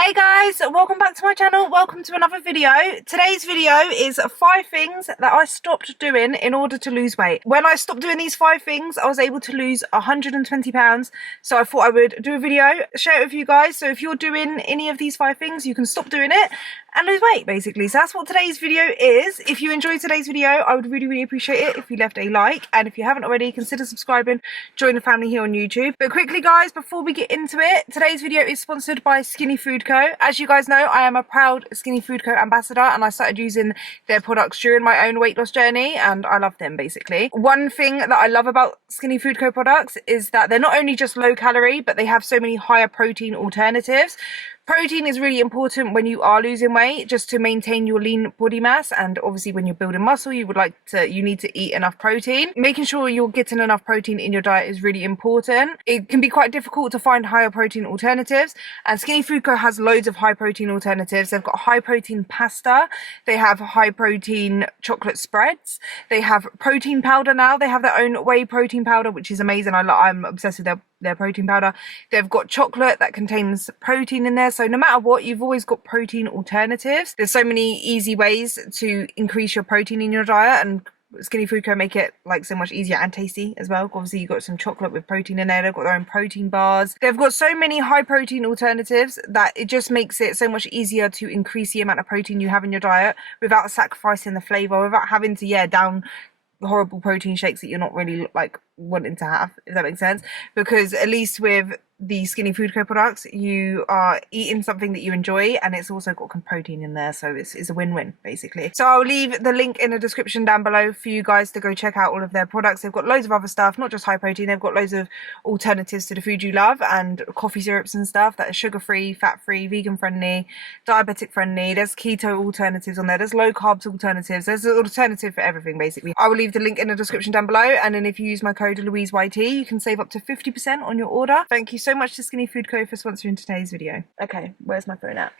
Hey guys, welcome back to my channel. Welcome to another video. Today's video is 5 things that I stopped doing in order to lose weight. When I stopped doing these 5 things, I was able to lose 120 pounds. So I thought I would do a video, share it with you guys. So if you're doing any of these 5 things, you can stop doing it and lose weight basically. So that's what today's video is. If you enjoyed today's video, I would really appreciate it if you left a like, and if you haven't already, consider subscribing, join the family here on YouTube. But quickly guys, before we get into it, today's video is sponsored by Skinny Food Co. As you guys know, I am a proud Skinny Food Co ambassador, and I started using their products during my own weight loss journey, and I love them basically. One thing that I love about Skinny Food Co products is that they're not only just low calorie, but they have so many higher protein alternatives. Protein is really important when you are losing weight, just to maintain your lean body mass, and obviously when you're building muscle, you need to eat enough protein. Making sure you're getting enough protein in your diet is really important. It can be quite difficult to find higher protein alternatives, and Skinny Food Co has loads of high protein alternatives. They've got high protein pasta, they have high protein chocolate spreads, they have protein powder now. They have their own whey protein powder, which is amazing. I'm obsessed with their protein powder. They've got chocolate that contains protein in there, so no matter what, you've always got protein alternatives. There's so many easy ways to increase your protein in your diet, and Skinny Food Co make it like so much easier and tasty as well. Obviously you've got some chocolate with protein in there. They've got their own protein bars. They've got so many high protein alternatives that it just makes it so much easier to increase the amount of protein you have in your diet without sacrificing the flavor, without having to down horrible protein shakes that you're not really like wanting to have, if that makes sense. Because at least with the Skinny Food Co products, you are eating something that you enjoy, and it's also got some protein in there, so it's a win-win basically. So I'll leave the link in the description down below for you guys to go check out all of their products. They've got loads of other stuff, not just high protein. They've got loads of alternatives to the food you love, and coffee syrups and stuff that are sugar-free, fat-free, vegan-friendly, diabetic-friendly. There's keto alternatives on there. There's low-carbs alternatives. There's an alternative for everything basically. I will leave the link in the description down below, and then if you use my code LOUISEYT, you can save up to 50% on your order. Thank you so much to Skinny Food Co for sponsoring today's video. Okay, where's my phone at?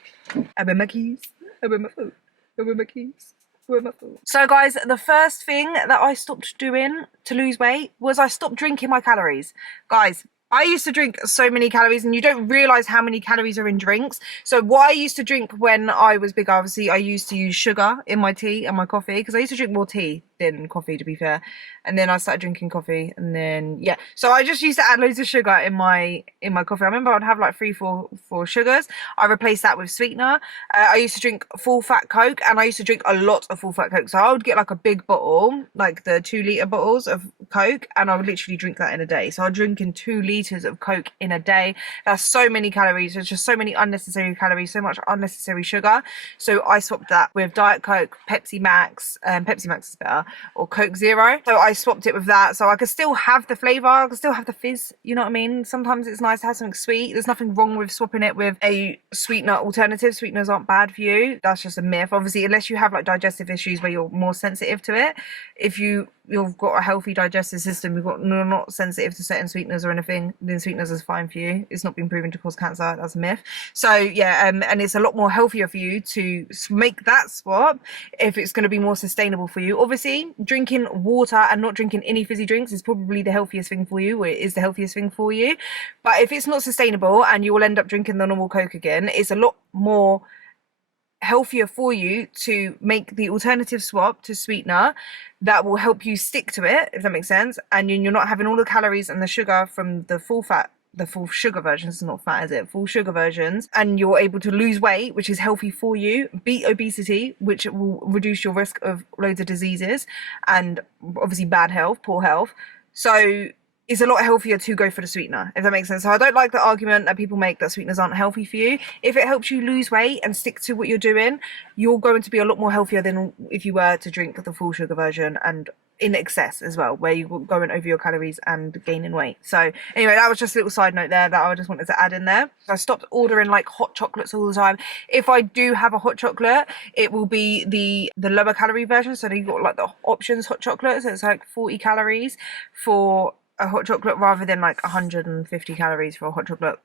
I'm in my keys. I'm in my phone. I'm in my keys. Where are my phone? So guys, the first thing that I stopped doing to lose weight was I stopped drinking my calories. Guys, I used to drink so many calories, and you don't realise how many calories are in drinks. So what I used to drink when I was big, obviously I used to use sugar in my tea and my coffee, because I used to drink more tea than coffee, to be fair. And then I started drinking coffee, and then so I just used to add loads of sugar in my coffee. I remember I'd have like 4 sugars. I replaced that with sweetener. I used to drink full fat Coke, and I used to drink a lot of full fat Coke. So I would get like a big bottle, like the 2-litre bottles of Coke, and I would literally drink that in a day. So I'd drink in 2 litres of Coke in a day. That's so many calories. There's just so many unnecessary calories, so much unnecessary sugar. So I swapped that with Diet Coke, Pepsi Max. Pepsi Max is better, or Coke Zero. So I swapped it with that, so I could still have the flavour, I could still have the fizz, you know what I mean? Sometimes it's nice to have something sweet. There's nothing wrong with swapping it with a sweetener alternative. Sweeteners aren't bad for you. That's just a myth. Obviously, unless you have like digestive issues where you're more sensitive to it. If you've got a healthy digestive system, you're not sensitive to certain sweeteners or anything, then sweeteners is fine for you. It's not been proven to cause cancer. That's a myth. So and it's a lot more healthier for you to make that swap if it's going to be more sustainable for you. Obviously, drinking water and not drinking any fizzy drinks is probably the healthiest thing for you, or it is the healthiest thing for you. But if it's not sustainable and you will end up drinking the normal Coke again, it's a lot more healthier for you to make the alternative swap to sweetener that will help you stick to it, if that makes sense, and you're not having all the calories and the sugar from the full sugar versions. It's not fat, is it? Full sugar versions, and you're able to lose weight, which is healthy for you, beat obesity, which will reduce your risk of loads of diseases and obviously bad health, poor health. So it's a lot healthier to go for the sweetener, if that makes sense. So I don't like the argument that people make that sweeteners aren't healthy for you. If it helps you lose weight and stick to what you're doing, you're going to be a lot more healthier than if you were to drink the full sugar version, and in excess as well, where you're going over your calories and gaining weight. So anyway, that was just a little side note there that I just wanted to add in there. I stopped ordering like hot chocolates all the time. If I do have a hot chocolate, it will be the lower calorie version. So you've got like the options hot chocolate, so it's like 40 calories for a hot chocolate rather than like 150 calories for a hot chocolate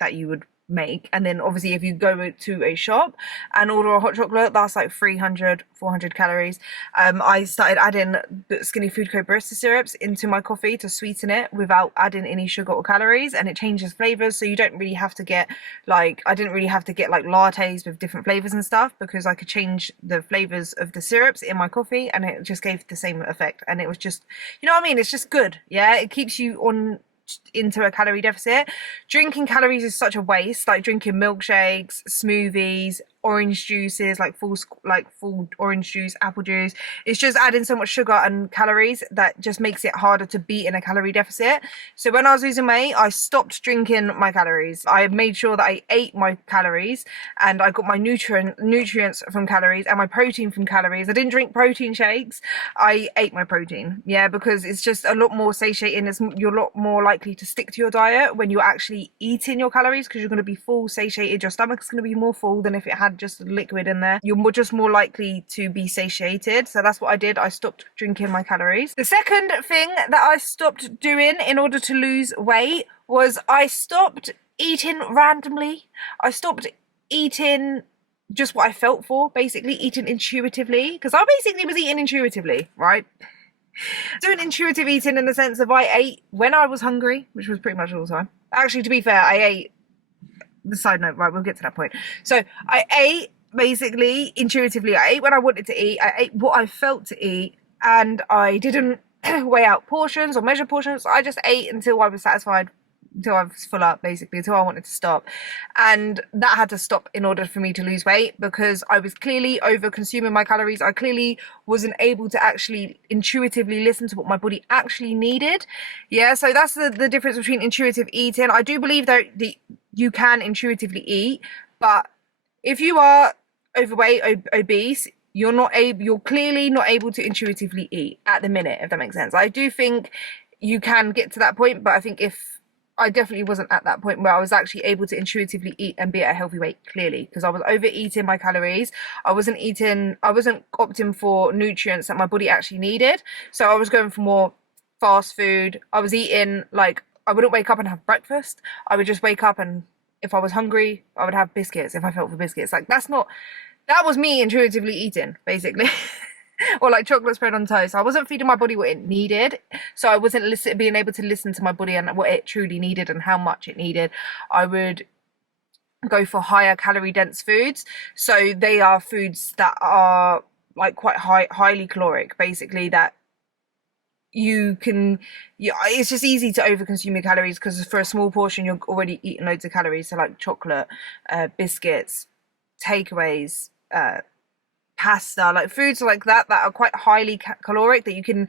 that you would make. And then obviously if you go to a shop and order a hot chocolate, that's like 300, 400 calories. I started adding the Skinny Food Co barista syrups into my coffee to sweeten it without adding any sugar or calories, and it changes flavors, so you don't really have to get like, I didn't really have to get like lattes with different flavors and stuff, because I could change the flavors of the syrups in my coffee and it just gave the same effect. And it was just, you know what I mean, it's just good. Yeah, it keeps you on into a calorie deficit. Drinking calories is such a waste, like drinking milkshakes, smoothies, orange juices, like full orange juice, apple juice. It's just adding so much sugar and calories that just makes it harder to be in a calorie deficit. So when I was losing weight, I stopped drinking my calories. I made sure that I ate my calories, and I got my nutrients from calories and my protein from calories. I didn't drink protein shakes. I ate my protein, yeah, because it's just a lot more satiating. You're a lot more likely to stick to your diet when you're actually eating your calories, because you're going to be full, satiated. Your stomach's going to be more full than if it had just liquid in there. You're just more likely to be satiated. So that's what I did. I stopped drinking my calories. The second thing that I stopped doing in order to lose weight was I stopped eating randomly. I stopped eating just what I felt for, basically eating intuitively, because I basically was eating intuitively, right? Doing intuitive eating in the sense of I ate when I was hungry, which was pretty much all the time. Actually, to be fair, I ate, the side note, right, we'll get to that point. So I ate basically intuitively. I ate when I wanted to eat. I ate what I felt to eat, and I didn't weigh out portions or measure portions. I just ate until I was satisfied, until I was full up, basically, until I wanted to stop. And that had to stop in order for me to lose weight, because I was clearly over consuming my calories. I clearly wasn't able to actually intuitively listen to what my body actually needed. Yeah, so that's the difference between intuitive eating. I do believe that you can intuitively eat, but if you are overweight, obese, you're clearly not able to intuitively eat at the minute, if that makes sense. I do think you can get to that point, but I think I definitely wasn't at that point where I was actually able to intuitively eat and be at a healthy weight, clearly, because I was overeating my calories. I wasn't opting for nutrients that my body actually needed. So I was going for more fast food. I was eating, like, I wouldn't wake up and have breakfast. I would just wake up, and if I was hungry, I would have biscuits if I felt for biscuits. Like, that was me intuitively eating, basically. Or like chocolate spread on toast. I wasn't feeding my body what it needed, so I wasn't being able to listen to my body and what it truly needed and how much it needed. I would go for higher calorie dense foods. So they are foods that are like quite highly caloric, basically, that it's just easy to overconsume your calories, because for a small portion you're already eating loads of calories. So like chocolate, biscuits, takeaways, pasta, like foods like that are quite highly caloric, that you can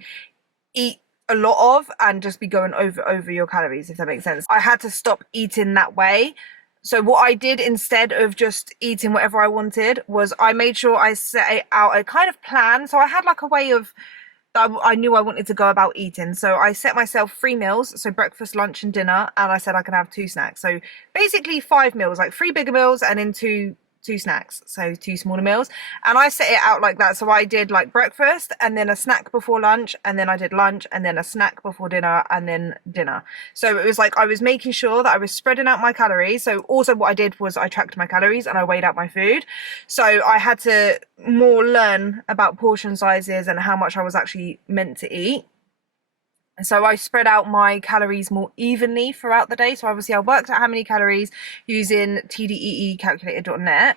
eat a lot of and just be going over your calories, if that makes sense. I had to stop eating that way. So what I did, instead of just eating whatever I wanted, was I made sure I set out a kind of plan. So I had like a way of I knew I wanted to go about eating. So I set myself 3 meals, so breakfast, lunch and dinner, and I said I can have 2 snacks. So basically 5 meals, like 3 bigger meals and then two snacks, so 2 smaller meals. And I set it out like that. So I did like breakfast and then a snack before lunch, and then I did lunch and then a snack before dinner and then dinner. So it was like I was making sure that I was spreading out my calories. So also what I did was I tracked my calories and I weighed out my food. So I had to more learn about portion sizes and how much I was actually meant to eat. So I spread out my calories more evenly throughout the day. So obviously I worked out how many calories using tdeecalculator.net,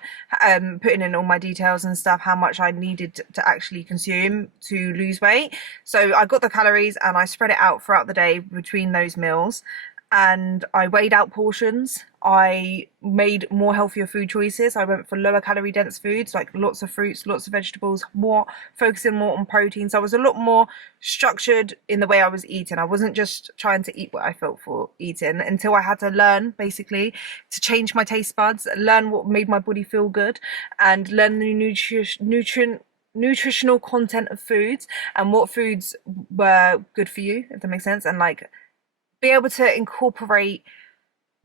putting in all my details and stuff, how much I needed to actually consume to lose weight. So I got the calories and I spread it out throughout the day between those meals. And I weighed out portions. I made more healthier food choices. I went for lower calorie dense foods, like lots of fruits, lots of vegetables, focusing more on protein. So I was a lot more structured in the way I was eating. I wasn't just trying to eat what I felt for eating, until I had to learn, basically, to change my taste buds, learn what made my body feel good, and learn the nutritional content of foods and what foods were good for you, if that makes sense. And like, be able to incorporate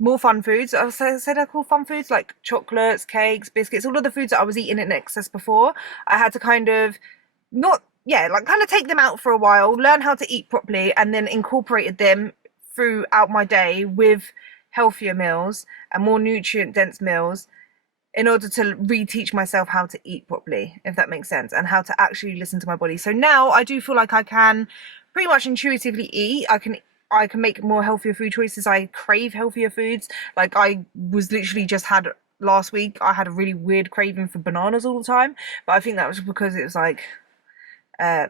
more fun foods. I said I call fun foods like chocolates, cakes, biscuits, all of the foods that I was eating in excess before. I had to kind of take them out for a while, learn how to eat properly, and then incorporated them throughout my day with healthier meals and more nutrient dense meals in order to reteach myself how to eat properly, if that makes sense, and how to actually listen to my body. So now I do feel like I can pretty much intuitively eat. I can make more healthier food choices. I crave healthier foods. Like I was literally just had last week, I had a really weird craving for bananas all the time, but I think that was because it was like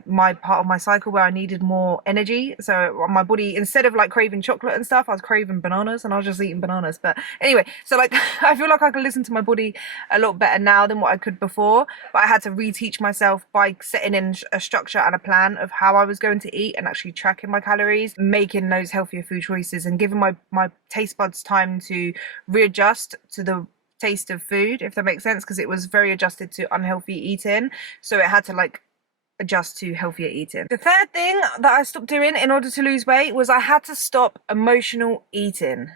my part of my cycle where I needed more energy. So my body, instead of like craving chocolate and stuff, I was craving bananas and I was just eating bananas. But anyway, so like I feel like I can listen to my body a lot better now than what I could before, but I had to reteach myself by setting in a structure and a plan of how I was going to eat and actually tracking my calories, making those healthier food choices and giving my taste buds time to readjust to the taste of food, if that makes sense, because it was very adjusted to unhealthy eating, so it had to like adjust to healthier eating. The third thing that I stopped doing in order to lose weight was I had to stop emotional eating.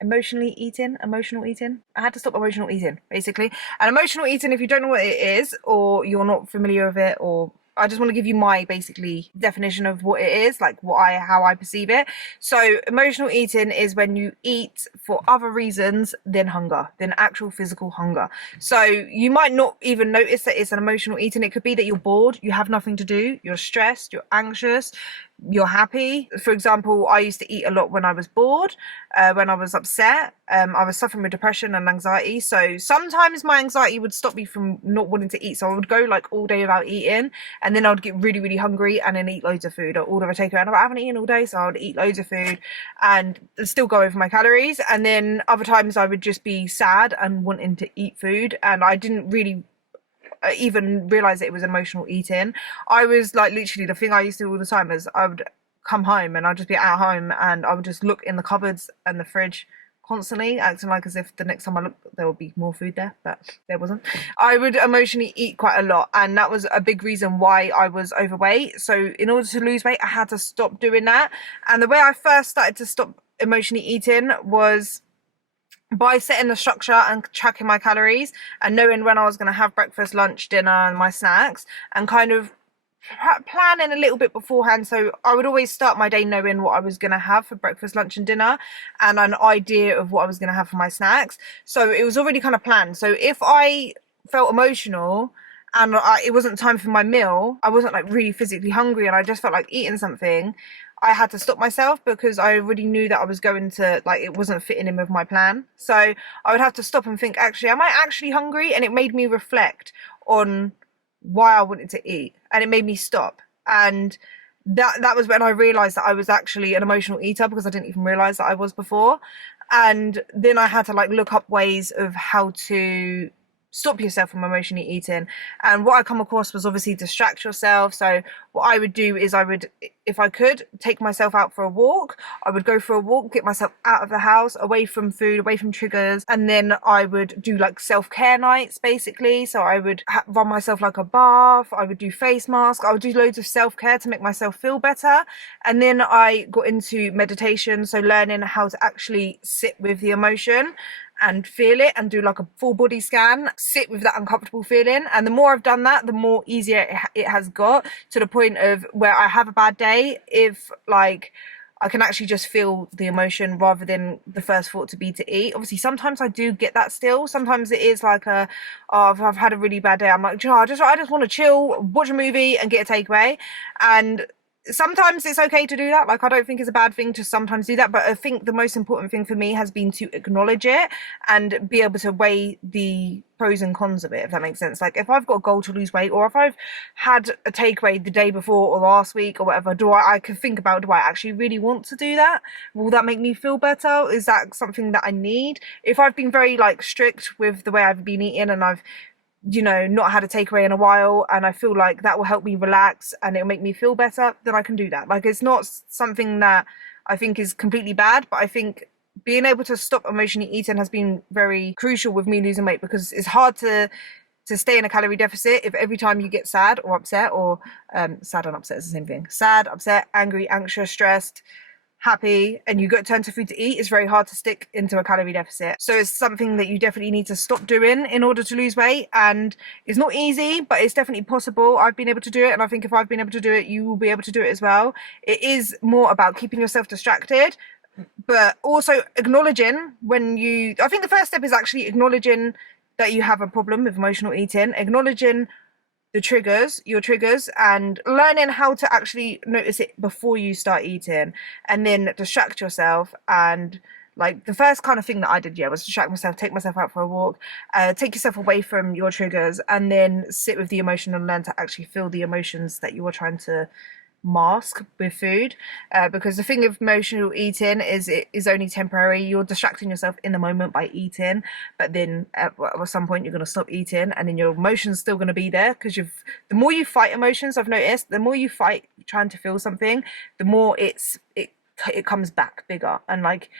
Emotional eating. I had to stop emotional eating, basically. And emotional eating, if you don't know what it is, or you're not familiar with it, or I just want to give you my basically definition of what it is, like how I perceive it. So emotional eating is when you eat for other reasons than hunger, than actual physical hunger. So you might not even notice that it's an emotional eating. It could be that you're bored, you have nothing to do, you're stressed, you're anxious, you're happy. For example, I used to eat a lot when I was bored, when I was upset. I was suffering with depression and anxiety, so sometimes my anxiety would stop me from not wanting to eat, so I would go like all day without eating, and then I would get really hungry and then eat loads of food or order a takeaway, and I haven't eaten all day, so I would eat loads of food and still go over my calories. And then other times I would just be sad and wanting to eat food, and I didn't really even realize that it was emotional eating. I was like, literally the thing I used to do all the time is I would come home and I'd just be at home and I would just look in the cupboards and the fridge constantly, acting like as if the next time I look there will be more food there, but there wasn't. I would emotionally eat quite a lot, and that was a big reason why I was overweight. So in order to lose weight, I had to stop doing that. And the way I first started to stop emotionally eating was by setting the structure and tracking my calories and knowing when I was going to have breakfast, lunch, dinner and my snacks, and kind of planning a little bit beforehand. So I would always start my day knowing what I was going to have for breakfast, lunch and dinner, and an idea of what I was going to have for my snacks. So it was already kind of planned. So if I felt emotional and it wasn't time for my meal, I wasn't like really physically hungry and I just felt like eating something, I had to stop myself because I already knew that I was going to, like, it wasn't fitting in with my plan. So I would have to stop and think, actually, am I actually hungry? And it made me reflect on why I wanted to eat, and it made me stop. And that was when I realized that I was actually an emotional eater, because I didn't even realize that I was before. And then I had to like look up ways of how to stop yourself from emotionally eating. And what I come across was obviously distract yourself. So what I would do is I would, if I could, take myself out for a walk. I would go for a walk, get myself out of the house, away from food, away from triggers. And then I would do like self-care nights, basically. So I would run myself like a bath. I would do face masks. I would do loads of self-care to make myself feel better. And then I got into meditation. So learning how to actually sit with the emotion and feel it and do like a full body scan, sit with that uncomfortable feeling. And the more I've done that, the more easier it has got, to the point of where I have a bad day, if like I can actually just feel the emotion rather than the first thought to be to eat. Obviously sometimes I do get that still. Sometimes it is like if I've had a really bad day, I'm like, you know, I just want to chill, watch a movie and get a takeaway. And sometimes it's okay to do that. Like, I don't think it's a bad thing to sometimes do that, but I think the most important thing for me has been to acknowledge it and be able to weigh the pros and cons of it, if that makes sense. Like, if I've got a goal to lose weight, or if I've had a takeaway the day before or last week or whatever, I can think about, do I actually really want to do that? Will that make me feel better? Is that something that I need? If I've been very like strict with the way I've been eating and I've, you know, not had a takeaway in a while, and I feel like that will help me relax and it'll make me feel better, then I can do that. Like, it's not something that I think is completely bad, but I think being able to stop emotionally eating has been very crucial with me losing weight, because it's hard to stay in a calorie deficit if every time you get sad or upset, or sad and upset is the same thing, sad, upset, angry, anxious, stressed, happy, and you turn to food to eat, it's very hard to stick into a calorie deficit. So it's something that you definitely need to stop doing in order to lose weight, and it's not easy, but it's definitely possible. I've been able to do it, and I think if I've been able to do it, you will be able to do it as well. It is more about keeping yourself distracted, but also acknowledging when you, I think the first step is actually acknowledging that you have a problem with emotional eating, acknowledging the triggers, your triggers, and learning how to actually notice it before you start eating, and then distract yourself. And like the first kind of thing that I did, yeah, was distract myself, take myself out for a walk, take yourself away from your triggers, and then sit with the emotion and learn to actually feel the emotions that you are trying to mask with food, because the thing with emotional eating is it is only temporary. You're distracting yourself in the moment by eating, but then at some point you're going to stop eating, and then your emotions still going to be there, because the more you fight emotions, I've noticed, the more you fight trying to feel something, the more it comes back bigger. And like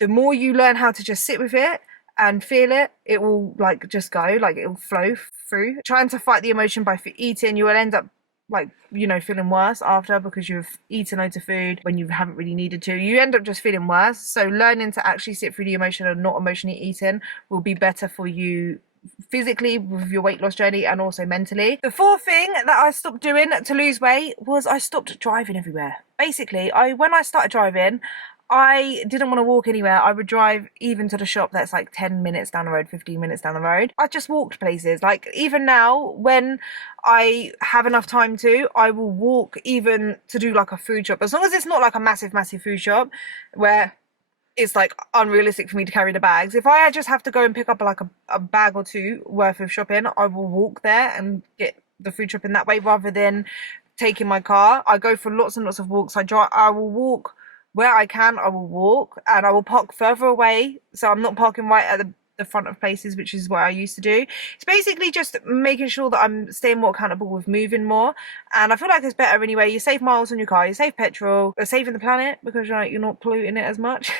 the more you learn how to just sit with it and feel it, it will like just go, like it will flow through. Trying to fight the emotion by eating, you will end up like, you know, feeling worse after, because you've eaten loads of food when you haven't really needed to. You end up just feeling worse. So learning to actually sit through the emotion and not emotionally eating will be better for you physically with your weight loss journey, and also mentally. The fourth thing that I stopped doing to lose weight was I stopped driving everywhere. Basically, when I started driving, I didn't want to walk anywhere. I would drive even to the shop that's like 10 minutes down the road, 15 minutes down the road. I just walked places. Like even now, when I have enough time to, I will walk even to do like a food shop. As long as it's not like a massive, massive food shop where it's like unrealistic for me to carry the bags. If I just have to go and pick up like a bag or two worth of shopping, I will walk there and get the food shopping that way rather than taking my car. I go for lots and lots of walks. I will walk where I can. I will walk, and I will park further away, so I'm not parking right at the front of places, which is what I used to do. It's basically just making sure that I'm staying more accountable with moving more, and I feel like it's better anyway. You save miles on your car, you save petrol, you're saving the planet because you're not polluting it as much.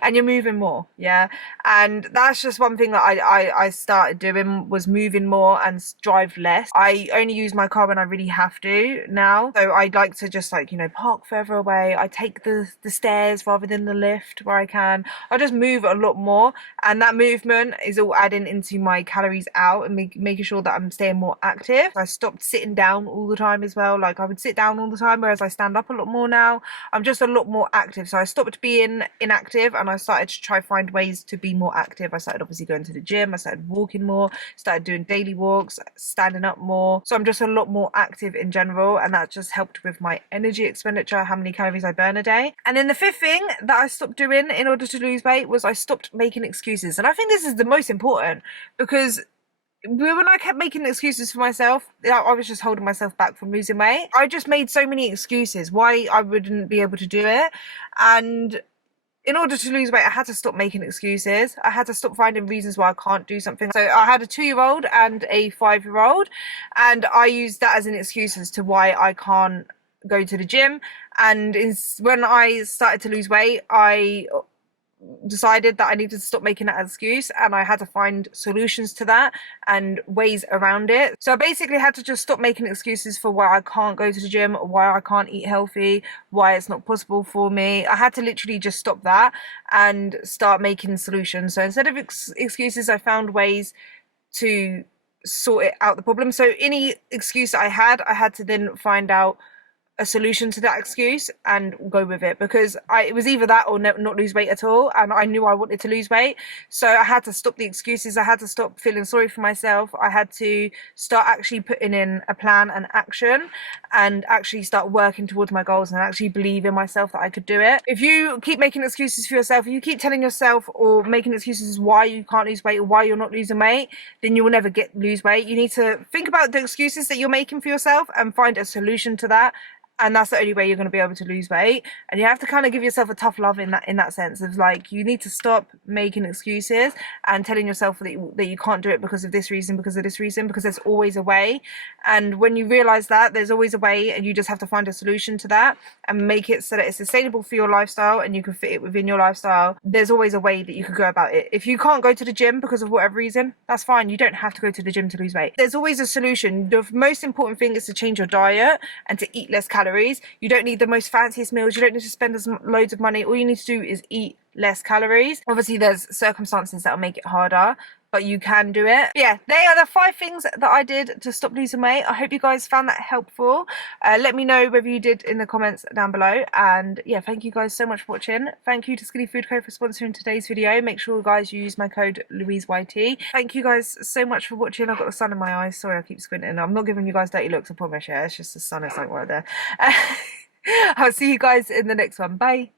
And you're moving more, yeah. And that's just one thing that I started doing, was moving more and drive less. I only use my car when I really have to now, so I like to just like, you know, park further away. I take the stairs rather than the lift where I can. I just move a lot more, and that movement is all adding into my calories out and making sure that I'm staying more active. I stopped sitting down all the time as well. Like I would sit down all the time, whereas I stand up a lot more now. I'm just a lot more active, so I stopped being inactive and I started to try find ways to be more active. I started obviously going to the gym, I started walking more, started doing daily walks, standing up more. So I'm just a lot more active in general, and that just helped with my energy expenditure, how many calories I burn a day. And then the fifth thing that I stopped doing in order to lose weight was I stopped making excuses. And I think this is the most important, because when I kept making excuses for myself, I was just holding myself back from losing weight. I just made so many excuses why I wouldn't be able to do it. And in order to lose weight, I had to stop making excuses. I had to stop finding reasons why I can't do something. So I had a 2-year-old and a 5-year-old, and I used that as an excuse as to why I can't go to the gym. And when I started to lose weight, I decided that I needed to stop making that excuse, and I had to find solutions to that and ways around it. So I basically had to just stop making excuses for why I can't go to the gym, why I can't eat healthy, why it's not possible for me. I had to literally just stop that and start making solutions. So instead of excuses, I found ways to sort it out, the problem. So any excuse that I had to then find out a solution to that excuse and go with it, because it was either that or not lose weight at all, and I knew I wanted to lose weight. So I had to stop the excuses. I had to stop feeling sorry for myself. I had to start actually putting in a plan and action, and actually start working towards my goals, and actually believe in myself that I could do it. If you keep making excuses for yourself, if you keep telling yourself or making excuses why you can't lose weight or why you're not losing weight, then you will never lose weight. You need to think about the excuses that you're making for yourself and find a solution to that. And that's the only way you're going to be able to lose weight. And you have to kind of give yourself a tough love in that sense of like, you need to stop making excuses and telling yourself that you can't do it because of this reason, because there's always a way. And when you realize that there's always a way, and you just have to find a solution to that and make it so that it's sustainable for your lifestyle and you can fit it within your lifestyle, there's always a way that you could go about it. If you can't go to the gym because of whatever reason, that's fine. You don't have to go to the gym to lose weight. There's always a solution. The most important thing is to change your diet and to eat less calories. You don't need the most fanciest meals. You don't need to spend loads of money. All you need to do is eat less calories. Obviously, there's circumstances that will make it harder, but you can do it. But yeah, they are the 5 things that I did to stop losing weight. I hope you guys found that helpful. Let me know whether you did in the comments down below. And yeah, thank you guys so much for watching. Thank you to Skinny Food Co for sponsoring today's video. Make sure you guys use my code LOUISEYT. Thank you guys so much for watching. I've got the sun in my eyes. Sorry, I keep squinting. I'm not giving you guys dirty looks, I promise. Yeah, it's just the sun is like right there. I'll see you guys in the next one. Bye.